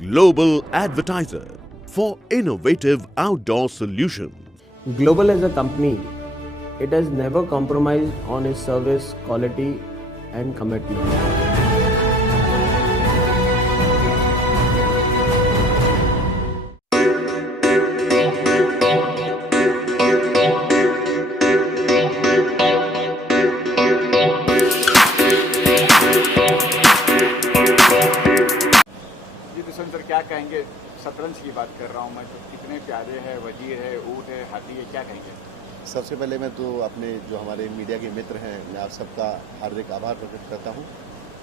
Global Advertiser for innovative outdoor solutions. Global as a company, it has never compromised on its service quality and commitment. जी Dushyant sir, क्या कहेंगे? शतरंज की बात कर रहा हूँ मैं, तो कितने प्यारे है, वजीर है, ऊँट है, हाथी है, क्या कहेंगे? सबसे पहले मैं तो अपने जो हमारे मीडिया के मित्र हैं, मैं आप सबका हार्दिक आभार प्रकट करता हूँ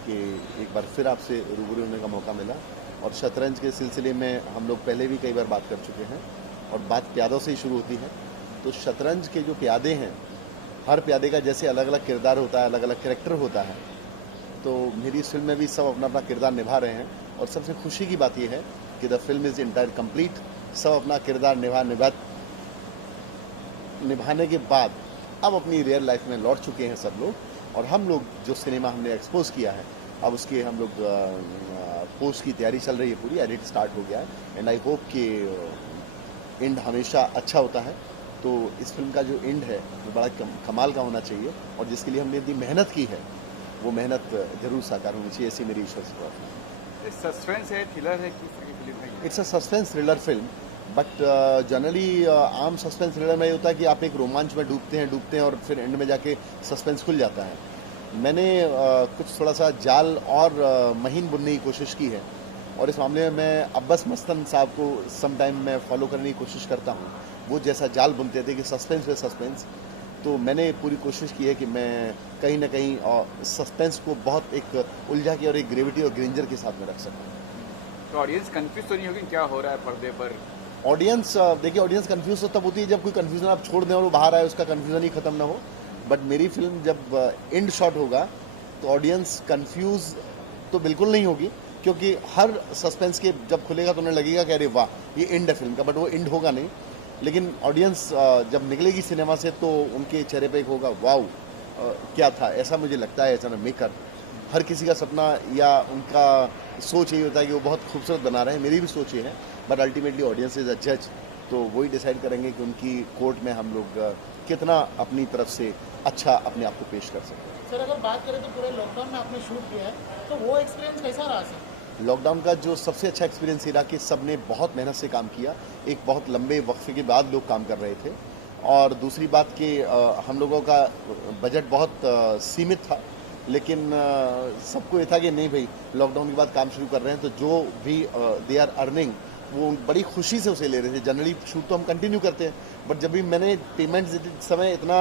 कि एक बार फिर आपसे रूबरू होने का मौका मिला। और शतरंज के सिलसिले में हम लोग पहले भी कई बार बात कर चुके हैं और बात प्यादों से ही शुरू होती है। तो शतरंज के जो प्यादे हैं, हर प्यादे का जैसे अलग अलग किरदार होता है, अलग अलग कैरेक्टर होता है, तो मेरी इस फिल्म में भी सब अपना अपना किरदार निभा रहे हैं। और सबसे खुशी की बात यह है कि the film is entire complete. सब अपना किरदार निभाने के बाद अब अपनी रियल लाइफ में लौट चुके हैं सब लोग। और हम लोग जो सिनेमा हमने एक्सपोज किया है, अब उसके हम लोग पोस्ट की तैयारी चल रही है, पूरी एडिट स्टार्ट हो गया है। एंड आई होप कि एंड हमेशा अच्छा होता है। तो इस फिल्म का जो एंड है वो बड़ा कमाल का होना चाहिए, और जिसके लिए हमने इतनी मेहनत की है वो मेहनत जरूर साकार होनी चाहिए, ऐसी मेरी ईश्वर से प्रार्थना है। सस्पेंस है, थ्रिलर है, किस तरह की फिल्म है? It's a suspense thriller film, but generally आम सस्पेंस थ्रिलर में ये होता है कि आप एक रोमांच में डूबते हैं और फिर एंड में जाके सस्पेंस खुल जाता है। मैंने कुछ थोड़ा सा जाल और महीन बुनने की कोशिश की है, और इस मामले में मैं अब्बास मस्तन साहब को सम टाइम मैं फॉलो करने की कोशिश करता हूँ। वो जैसा जाल बुनते थे कि सस्पेंस पे सस्पेंस, तो मैंने पूरी कोशिश की है कि मैं कहीं ना कहीं सस्पेंस को बहुत एक उलझा के और एक ग्रेविटी और ग्रेंजर के साथ में रख सकूँ। तो ऑडियंस कंफ्यूज तो नहीं होगी क्या हो रहा है पर्दे पर? ऑडियंस देखिए, ऑडियंस कंफ्यूज तो तब होती है जब कोई कंफ्यूजन आप छोड़ दें और वो बाहर आए, उसका कंफ्यूजन ही खत्म ना हो। बट मेरी फिल्म जब एंड शॉट होगा तो ऑडियंस कंफ्यूज तो बिल्कुल नहीं होगी, क्योंकि हर सस्पेंस के जब खुलेगा तो उन्हें लगेगा कि अरे वाह ये एंड है फिल्म का, बट वो एंड होगा नहीं। लेकिन ऑडियंस जब निकलेगी सिनेमा से तो उनके चेहरे पे एक होगा वाओ क्या था, ऐसा मुझे लगता है। ऐसा मेकर हर किसी का सपना या उनका सोच यही होता है कि वो बहुत खूबसूरत बना रहे हैं, मेरी भी सोच ये है। But ultimately audience is a जज, तो वही डिसाइड करेंगे कि उनकी कोर्ट में हम लोग कितना अपनी तरफ से अच्छा अपने आप को पेश कर सकते हैं। सर, अगर बात करें तो पूरे लॉकडाउन में आपने शूट किया है, तो वो एक्सपीरियंस कैसा रहा सर? लॉकडाउन का जो सबसे अच्छा एक्सपीरियंस ये रहा कि सब ने बहुत मेहनत से काम किया। एक बहुत लंबे वक्फे के बाद लोग काम कर रहे थे, और दूसरी बात कि हम लोगों का बजट बहुत सीमित था, लेकिन सबको ये था कि नहीं भाई लॉकडाउन के बाद काम शुरू कर रहे हैं, तो जो भी दे आर अर्निंग वो बड़ी खुशी से उसे ले रहे थे। जनरली शूट तो हम कंटिन्यू करते हैं, बट जब भी मैंने पेमेंट देते समय इतना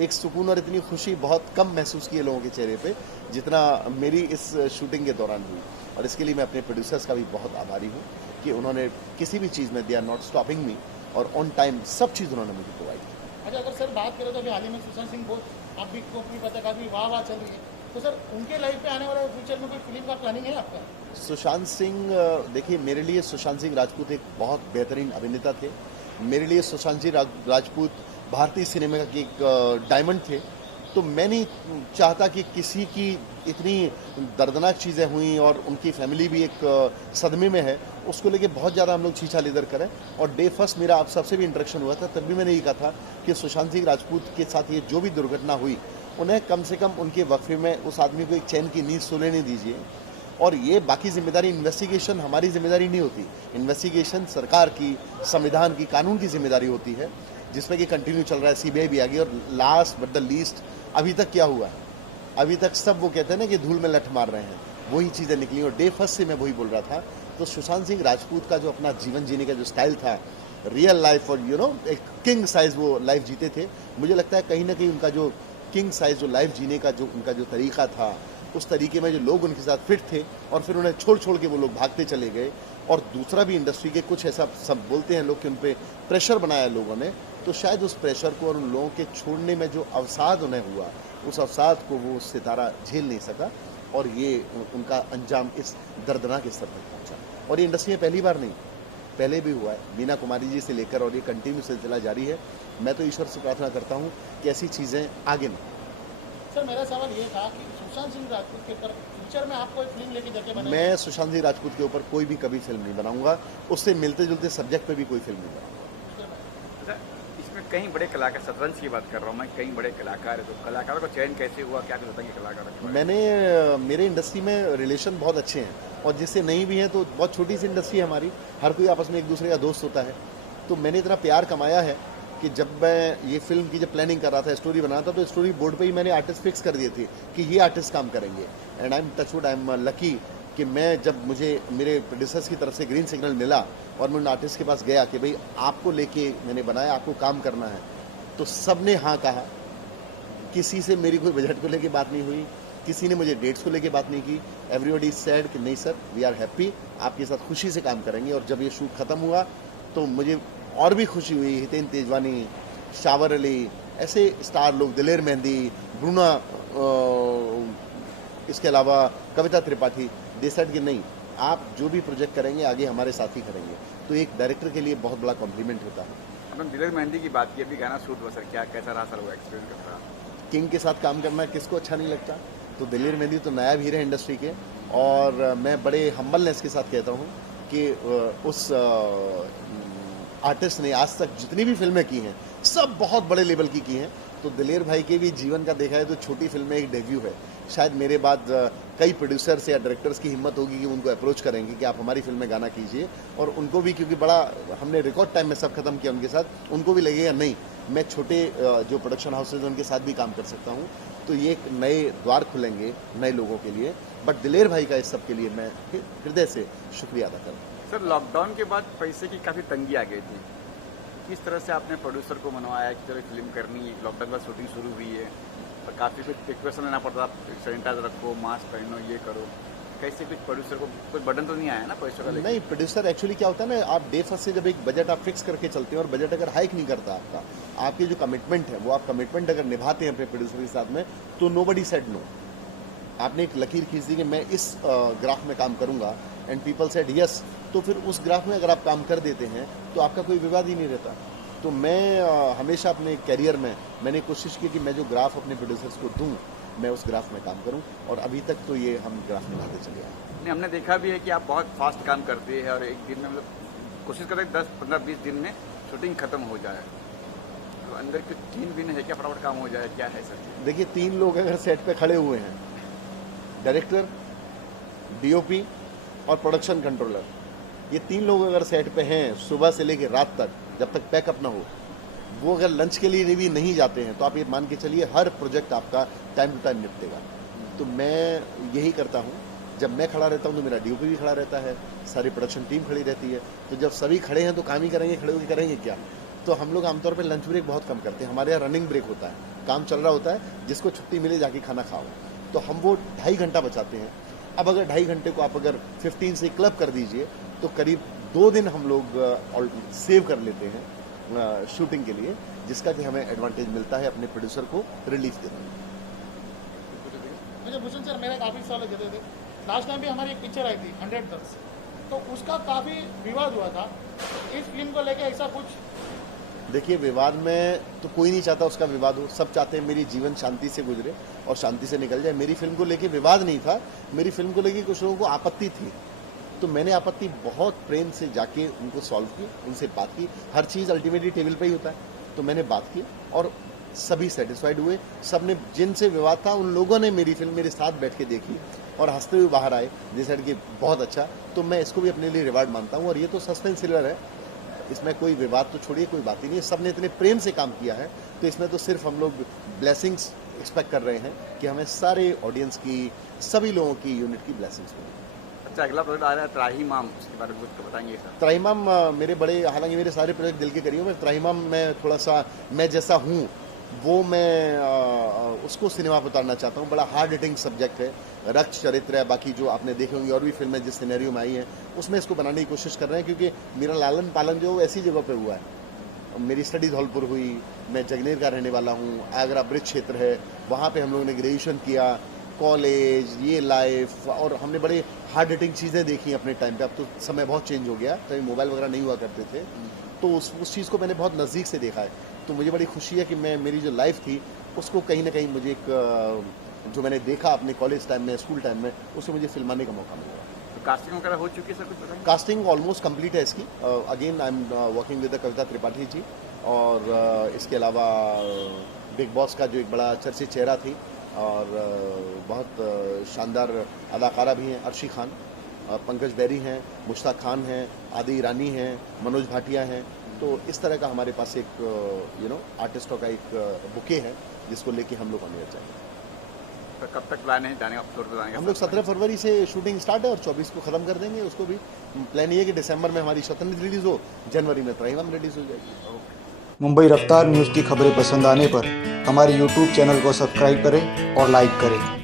एक सुकून और इतनी खुशी बहुत कम महसूस की है लोगों के चेहरे पे, जितना मेरी इस शूटिंग के दौरान हुई। और इसके लिए मैं अपने प्रोड्यूसर्स का भी बहुत आभारी हूँ कि उन्होंने किसी भी चीज़ में they are not stopping me, और ऑन टाइम सब चीज़ उन्होंने मुझे प्रोवाइड की। अच्छा, अगर सर बात करें तो अभी हाल ही में सुशांत सिंह बहुत आप भी को पता काफी वाह चल रही है, तो सर उनके लाइफ पे आने वाले फ्यूचर में कोई फिल्म का प्लानिंग है आपका? सुशांत सिंह, देखिए मेरे लिए सुशांत सिंह राजपूत एक बहुत बेहतरीन अभिनेता थे। मेरे लिए सुशांत सिंह राजपूत भारतीय सिनेमा के एक डायमंड थे। तो मैं नहीं चाहता कि किसी की इतनी दर्दनाक चीज़ें हुई और उनकी फैमिली भी एक सदमे में है, उसको लेके बहुत ज़्यादा हम लोग छीछा लेदर करें। और डे फर्स्ट मेरा आप सबसे भी इंटरेक्शन हुआ था, तब भी मैंने ये कहा था कि सुशांत सिंह राजपूत के साथ ये जो भी दुर्घटना हुई, उन्हें कम से कम उनके वक्फे में उस आदमी को एक चैन की नींद सोने नहीं दीजिए। और ये बाकी जिम्मेदारी, इन्वेस्टिगेशन हमारी जिम्मेदारी नहीं होती, इन्वेस्टिगेशन सरकार की, संविधान की, कानून की जिम्मेदारी होती है, जिसमें कि कंटिन्यू चल रहा है। सीबीआई भी आ गई, और लास्ट बट द लीस्ट अभी तक क्या हुआ है? अभी तक सब वो कहते हैं ना कि धूल में लठ मार रहे हैं, वही चीज़ें निकली। और डे फर्स्ट से मैं वही बोल रहा था। तो सुशांत सिंह राजपूत का जो अपना जीवन जीने का जो स्टाइल था, रियल लाइफ, और एक किंग साइज वो लाइफ जीते थे। मुझे लगता है कहीं ना कहीं उनका जो किंग साइज जो लाइफ जीने का जो उनका जो तरीका था, उस तरीके में जो लोग उनके साथ फिट थे, और फिर उन्हें छोड़ के वो लोग भागते चले गए। और दूसरा भी इंडस्ट्री के कुछ ऐसा सब बोलते हैं लोग कि उन पर प्रेशर बनाया लोगों ने, तो शायद उस प्रेशर को और उन लोगों के छोड़ने में जो अवसाद उन्हें हुआ, उस अवसाद को वो सितारा झेल नहीं सका, और ये उनका अंजाम इस दर्दनाक स्तर तक पहुंचा। और ये इंडस्ट्री में पहली बार नहीं, पहले भी हुआ है, मीना कुमारी जी से लेकर, और ये कंटिन्यू सिलसिला जारी है। मैं तो ईश्वर से प्रार्थना करता हूँ कि ऐसी चीज़ें आगे ना। सर, मेरा सवाल ये था कि सुशांत सिंह राजपूत के ऊपर फ्यूचर में आप कोई फिल्म लेके जाके बनाएंगे? मैं सुशांत सिंह राजपूत के ऊपर कोई भी कभी फिल्म नहीं बनाऊंगा, उससे मिलते जुलते सब्जेक्ट पे भी कोई फिल्म नहीं बनाऊंगा। अच्छा, इसमें कई बड़े कलाकार, शतरंज की बात कर रहा हूँ मैं, कई बड़े कलाकार है, तो कलाकारों का चयन कैसे हुआ, क्या कुछ बताएंगे कलाकारों के बारे में? मेरे इंडस्ट्री में रिलेशन बहुत अच्छे हैं, और जिससे नहीं भी है तो बहुत छोटी सी इंडस्ट्री है हमारी, हर कोई आपस में एक दूसरे का दोस्त होता है। तो मैंने इतना प्यार कमाया है कि जब मैं ये फिल्म की जब प्लानिंग कर रहा था, स्टोरी बना था, तो स्टोरी बोर्ड पे ही मैंने आर्टिस्ट फिक्स कर दिए थे कि ये आर्टिस्ट काम करेंगे। And I am touchwood, I am lucky कि मैं जब मुझे मेरे प्रोड्यूसर्स की तरफ से ग्रीन सिग्नल मिला और मैं उन आर्टिस्ट के पास गया कि भाई आपको लेके मैंने बनाया, आपको काम करना है, तो सब ने हाँ कहा। किसी से मेरी कोई बजट को लेके बात नहीं हुई, किसी ने मुझे डेट्स को लेके बात नहीं की। एवरीबॉडी सेड कि नहीं सर, वी आर हैप्पी, आपके साथ खुशी से काम करेंगे। और जब ये शूट खत्म हुआ तो मुझे और भी खुशी हुई। हितेन तेजवानी, शावर अली, ऐसे स्टार लोग, दिलेर मेहंदी, ब्रूना, इसके अलावा कविता त्रिपाठी, दे सेड कि नहीं, आप जो भी प्रोजेक्ट करेंगे आगे हमारे साथ ही करेंगे। तो एक डायरेक्टर के लिए बहुत बड़ा कॉम्प्लीमेंट होता है। आपने दिलेर मेहंदी की बात की, अभी गाना शूट हुआ सर, क्या कैसा रहा सर वो एक्सपीरियंस कैसा रहा? किंग के साथ काम करना किसको अच्छा नहीं लगता। तो दिलेर मेहंदी तो नया हीरो है इंडस्ट्री के, और मैं बड़े हम्बलनेस के साथ कहता हूँ कि उस आर्टिस्ट ने आज तक जितनी भी फिल्में की हैं सब बहुत बड़े लेवल की हैं। तो दिलेर भाई के भी जीवन का देखा है तो छोटी फिल्म में एक डेब्यू है। शायद मेरे बाद कई प्रोड्यूसर्स या डायरेक्टर्स की हिम्मत होगी कि उनको अप्रोच करेंगे कि आप हमारी फिल्म में गाना कीजिए, और उनको भी, क्योंकि बड़ा हमने रिकॉर्ड टाइम में सब खत्म किया उनके साथ, उनको भी लगेगा नहीं मैं छोटे जो प्रोडक्शन हाउसेज उनके साथ भी काम कर सकता हूँ। तो ये एक नए द्वार खुलेंगे नए लोगों के लिए। बट दिलेर भाई का इस सब के लिए मैं हृदय से शुक्रिया अदा करता हूँ। सर, लॉकडाउन के बाद पैसे की काफ़ी तंगी आ गई थी, किस तरह से आपने प्रोड्यूसर को मनवाया कि चलो फिल्म करनी है? लॉकडाउन बाद शूटिंग शुरू हुई है और काफ़ी कुछ प्रिकॉशन लेना पड़ता, सैनिटाइजर रखो, मास्क पहनो, ये करो, कैसे कुछ प्रोड्यूसर को कोई बर्डन तो नहीं आया ना पैसों का? नहीं, प्रोड्यूसर एक्चुअली क्या होता है ना, आप डे फर्स्ट से जब एक बजट आप फिक्स करके चलते हैं और बजट अगर हाइक नहीं करता आपका, आपकी जो कमिटमेंट है वो आप कमिटमेंट अगर निभाते हैं अपने प्रोड्यूसर के साथ में, तो नोबडी सेड नो। आपने एक लकीर खींच दी कि मैं इस ग्राफ में काम करूंगा एंड पीपल सेड यस, तो फिर उस ग्राफ में अगर आप काम कर देते हैं तो आपका कोई विवाद ही नहीं रहता। तो मैं हमेशा अपने कैरियर में मैंने कोशिश की कि मैं जो ग्राफ अपने प्रोड्यूसर्स को दूं, मैं उस ग्राफ में काम करूं, और अभी तक तो ये हम ग्राफ में लाते चले आए। नहीं, हमने देखा भी है कि आप बहुत फास्ट काम करते हैं और एक दिन में मतलब कोशिश करते हैं 10, 15, 20 दिन में शूटिंग खत्म हो जाए। तो अंदर कुछ टीम भी है क्या, फटाफट काम हो जाए, क्या है सर? देखिए, 3 लोग अगर सेट पे खड़े हुए हैं, डायरेक्टर, डीओपी और प्रोडक्शन कंट्रोलर, ये 3 लोग अगर सेट पे हैं सुबह से लेकर रात तक, जब तक पैकअप ना हो, वो अगर लंच के लिए भी नहीं जाते हैं, तो आप ये मान के चलिए हर प्रोजेक्ट आपका टाइम टू टाइम निपटेगा। तो मैं यही करता हूँ, जब मैं खड़ा रहता हूँ तो मेरा डीओपी भी खड़ा रहता है, सारी प्रोडक्शन टीम खड़ी रहती है। तो जब सभी खड़े हैं तो काम ही करेंगे, खड़े होकर करेंगे क्या? तो हम लोग आमतौर पर लंच ब्रेक बहुत कम करते हैं। हमारे यहाँ रनिंग ब्रेक होता है, काम चल रहा होता है, जिसको छुट्टी मिले जाके खाना खाओ, तो हम वो 2.5 घंटा बचाते हैं। अब अगर 2.5 घंटे को आप अगर 15 से क्लब कर दीजिए तो करीब 2 दिन हम लोग सेव कर लेते हैं शूटिंग के लिए, जिसका कि हमें एडवांटेज मिलता है अपने प्रोड्यूसर को रिलीफ देने में। मुझे भूषण सर, मेरे काफ़ी सवाल देते थे। लास्ट टाइम भी हमारी एक पिक्चर आई थी 100 गर्ल्स, तो उसका काफ़ी विवाद हुआ था। इस फिल्म को लेके ऐसा कुछ? देखिए, विवाद में तो कोई नहीं चाहता उसका विवाद हो, सब चाहते हैं मेरी जीवन शांति से गुजरे और शांति से निकल जाए। मेरी फिल्म को लेके विवाद नहीं था, मेरी फिल्म को लेके कुछ लोगों को आपत्ति थी, तो मैंने आपत्ति बहुत प्रेम से जाके उनको सॉल्व की, उनसे बात की। हर चीज़ अल्टीमेटली टेबल पे ही होता है, तो मैंने बात की और सभी सेटिस्फाइड हुए। सब ने, जिनसे विवाद था, उन लोगों ने मेरी फिल्म मेरे साथ बैठ के देखी और हंसते हुए बाहर आए, जैसे कि बहुत अच्छा। तो मैं इसको भी अपने लिए रिवार्ड मानता हूँ। और ये तो सस्पेंस थ्रिलर है, इसमें कोई विवाद तो छोड़िए, कोई बात ही नहीं है। सब ने इतने प्रेम से काम किया है, तो इसमें तो सिर्फ हम लोग ब्लेसिंग्स एक्सपेक्ट कर रहे हैं कि हमें सारे ऑडियंस की, सभी लोगों की यूनिट की ब्लेसिंग्स मिलें। अच्छा, अगला प्रोजेक्ट आ रहा है त्राहिमाम, उसके बारे में कुछ बताएंगे सर? त्राहिमाम मेरे बड़े, हालांकि मेरे सारे प्रोजेक्ट दिल के करीब है। त्राहिमाम में थोड़ा सा मैं जैसा हूँ वो मैं उसको सिनेमा पर उतारना चाहता हूँ। बड़ा हार्ड हिटिंग सब्जेक्ट है, रक्त चरित्र है। बाकी जो आपने देखे होंगे और भी फिल्में जिस सिनेरियो में आई हैं, उसमें इसको बनाने की कोशिश कर रहे हैं, क्योंकि मेरा लालन पालन जो है ऐसी जगह पे हुआ है। मेरी स्टडी धौलपुर हुई, मैं जगनेर का रहने वाला हूँ, आगरा ब्रिज क्षेत्र है, वहाँ पे हम लोगों ने ग्रेजुएशन किया, कॉलेज, ये लाइफ, और हमने बड़े हार्ड हिटिंग चीज़ें देखी अपने टाइम पे। अब तो समय बहुत चेंज हो गया, तभी मोबाइल वगैरह नहीं हुआ करते थे, तो उस चीज़ को मैंने बहुत नज़दीक से देखा है। तो मुझे बड़ी खुशी है कि मैं, मेरी जो लाइफ थी उसको कहीं ना कहीं मुझे एक जो मैंने देखा अपने कॉलेज टाइम में, स्कूल टाइम में, उसे मुझे फिल्माने का मौका मिला। तो कास्टिंग वगैरह हो चुकी है सर, कुछ बताएंगे? कास्टिंग ऑलमोस्ट कंप्लीट है इसकी। Again I am working with Kavita Tripathi ji, और इसके अलावा बिग बॉस का जो एक बड़ा चर्चित चेहरा थी और बहुत शानदार अदाकारा भी हैं, अर्शी खान, पंकज बैरी हैं, मुश्ताक खान हैं, आदि ईरानी हैं, मनोज भाटिया हैं। तो इस तरह का हमारे पास एक आर्टिस्टों का एक बुके है जिसको लेके हम लोग आने चाहिए। तो कब तक प्लान है जाने का, फ्लोर पे जाने का? हम लोग 17 फरवरी से शूटिंग स्टार्ट है और 24 को ख़त्म कर देंगे। उसको भी प्लान ये है कि दिसंबर में हमारी शतरंज रिलीज़ हो, जनवरी में त्रैवम रिलीज़ हो जाएगी। मुंबई रफ्तार न्यूज़ की खबरें पसंद आने पर हमारे YouTube चैनल को सब्सक्राइब करें और लाइक करें।